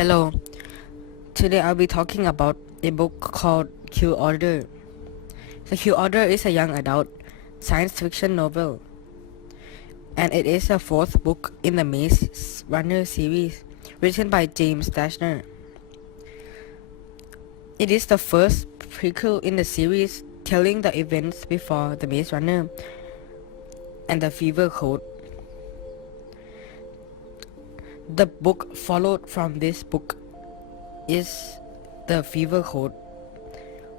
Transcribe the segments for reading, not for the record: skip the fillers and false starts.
Hello, today I'll be talking about a book called Q Order. The Q Order is a young adult science fiction novel, and it is the fourth book in the Maze Runner series, written by James Dashner. It is the first prequel in the series telling the events before the Maze Runner and the Fever Code. The book followed from this book is the Fever Code,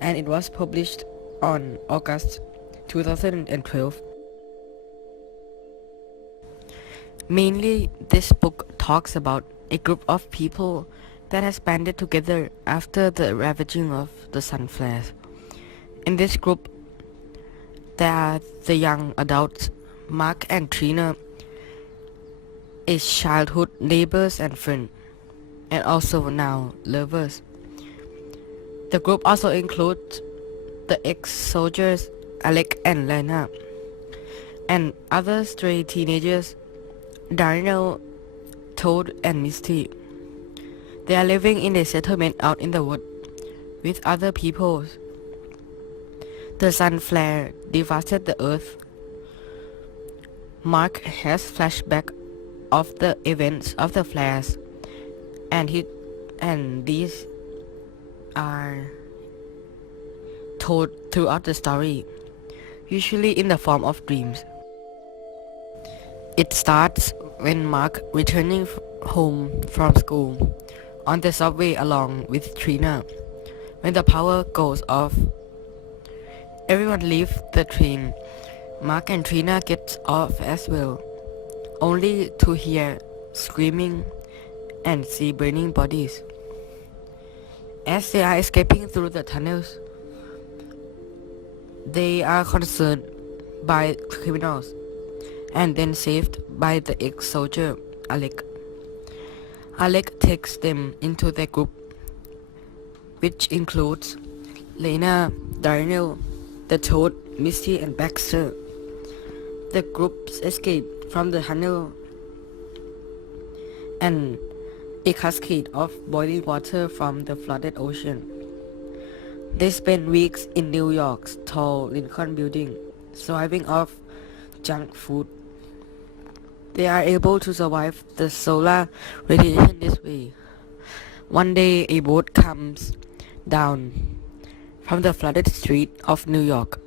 and it was published on August 2012. Mainly, this book talks about a group of people that has banded together after the ravaging of the sun flares. In this group, there are the young adults, Mark and Trina, is childhood neighbors and friends, and also now lovers. The group also includes the ex-soldiers Alec and Lena, and other stray teenagers Darnell, Toad and Misty. They are living in a settlement out in the wood with other people. The sun flare devastated the earth. Mark has flashback of the events of the flares, and these are told throughout the story, usually in the form of dreams. It starts when Mark returning home from school on the subway along with Trina. When the power goes off, everyone leaves the train. Mark and Trina get off as well, only to hear screaming and see burning bodies. As they are escaping through the tunnels, they are concerned by criminals and then saved by the ex-soldier Alec. Alec takes them into their group, which includes Lena, Darnell, the Toad, Misty and Baxter. The groups escape from the tunnel and a cascade of boiling water from the flooded ocean. They spend weeks in New York's tall Lincoln building, surviving off junk food. They are able to survive the solar radiation this way. One day a boat comes down from the flooded street of New York.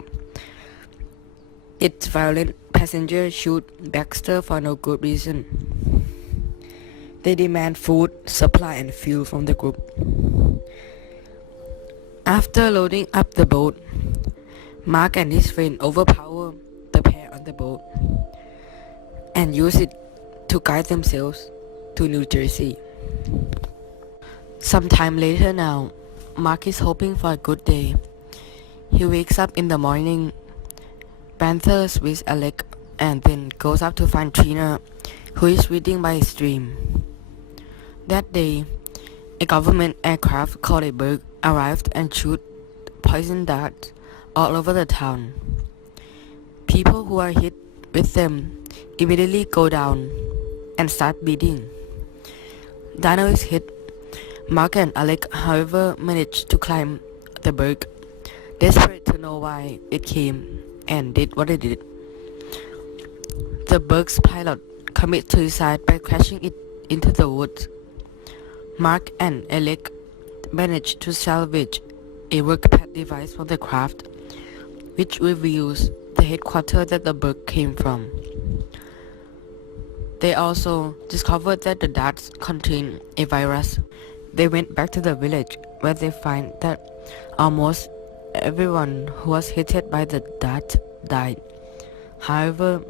Its violent passengers shoot Baxter for no good reason. They demand food, supply and fuel from the group. After loading up the boat, Mark and his friend overpower the pair on the boat and use it to guide themselves to New Jersey. Sometime later now, Mark is hoping for a good day. He wakes up in the morning, banthers with Alec, and then goes up to find Trina, who is reading by a stream. That day, a government aircraft called a Berg arrived and shoot poison darts all over the town. People who are hit with them immediately go down and start bleeding. Dino is hit. Mark and Alec, however, managed to climb the Berg, desperate to know why it came and did what it did. The Berg's pilot commits suicide by crashing it into the woods. Mark and Alec managed to salvage a workpad device from the craft, which reveals the headquarters that the Berg came from. They also discovered that the darts contain a virus. They went back to the village, where they find that almost everyone who was hit by the dart died. However,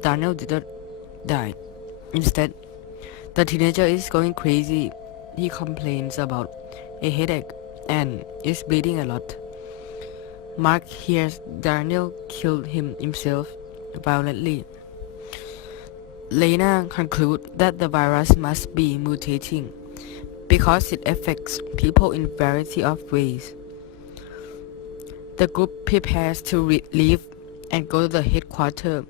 Daniel didn't die. Instead, the teenager is going crazy. He complains about a headache and is bleeding a lot. Mark hears Daniel killed himself violently. Lena concludes that the virus must be mutating because it affects people in a variety of ways. The group prepares to leave and go to the headquarters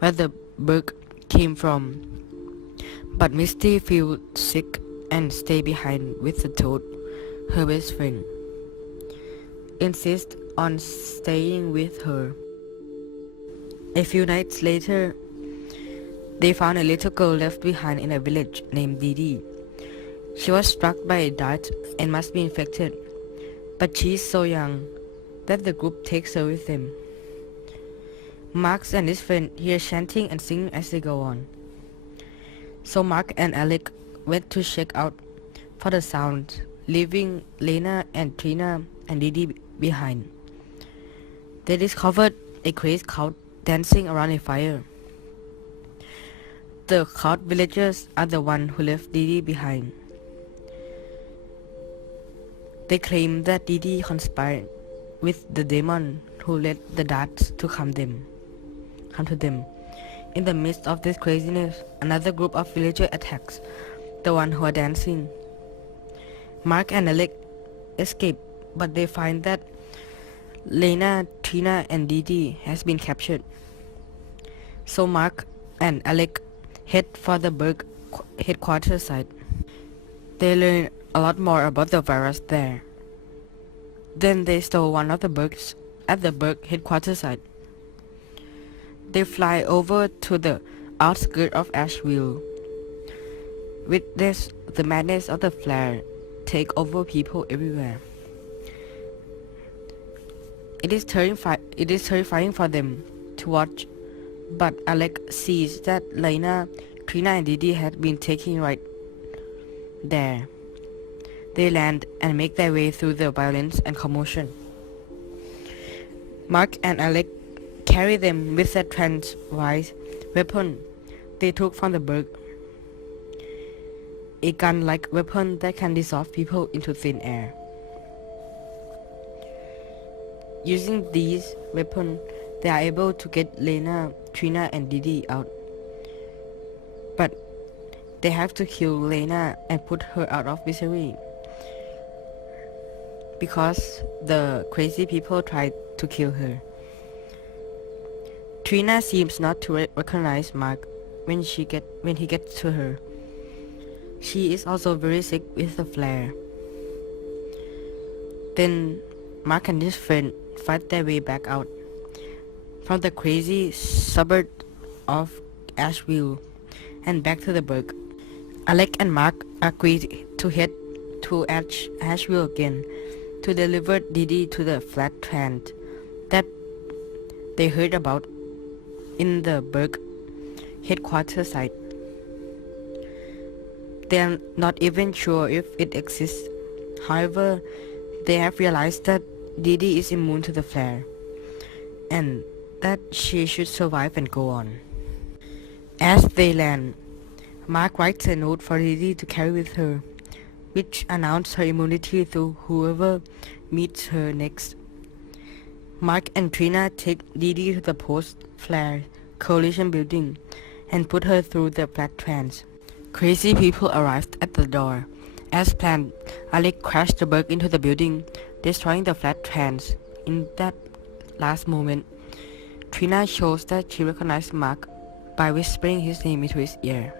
where the Berg came from. But Misty feels sick and stay behind with the Toad, her best friend. Insist on staying with her. A few nights later, they found a little girl left behind in a village named Didi. She was struck by a dart and must be infected, but she is so young that the group takes her with them. Mark and his friend hear chanting and singing as they go on. So Mark and Alec went to check out for the sound, leaving Lena and Trina and Didi behind. They discovered a crazy cow dancing around a fire. The cowed villagers are the ones who left Didi behind. They claim that Didi conspired with the demon who led the darts to come to them. In the midst of this craziness, another group of villagers attacks the one who are dancing. Mark and Alec escape, but they find that Lena, Trina and Didi has been captured. So Mark and Alec head for the Berg headquarters site. They learn a lot more about the virus there. Then they stole one of the Bergs at the Berg headquarters site. They fly over to the outskirts of Asheville. With this, the madness of the flare take over people everywhere. It is terrifying for them to watch, but Alec sees that Lena, Trina and Didi had been taken right there. They land and make their way through the violence and commotion. Mark and Alec carry them with a transvised weapon they took from the Berg. A gun-like weapon that can dissolve people into thin air. Using these weapons, they are able to get Lena, Trina and Didi out. But they have to kill Lena and put her out of misery, because the crazy people tried to kill her. Trina seems not to recognize Mark when he gets to her. She is also very sick with the flare. Then Mark and his friend fight their way back out from the crazy suburb of Asheville and back to the Berg. Alec and Mark agreed to head to Asheville again to deliver Didi to the flat trend that they heard about in the Berg headquarters site. They are not even sure if it exists. However, they have realized that Didi is immune to the flare and that she should survive and go on. As they land, Mark writes a note for Didi to carry with her, which announces her immunity to whoever meets her next. Mark and Trina take Didi to the post-flare coalition building and put her through the flat trans. Crazy people arrived at the door. As planned, Alec crashed the Berg into the building, destroying the flat trans. In that last moment, Trina shows that she recognized Mark by whispering his name into his ear.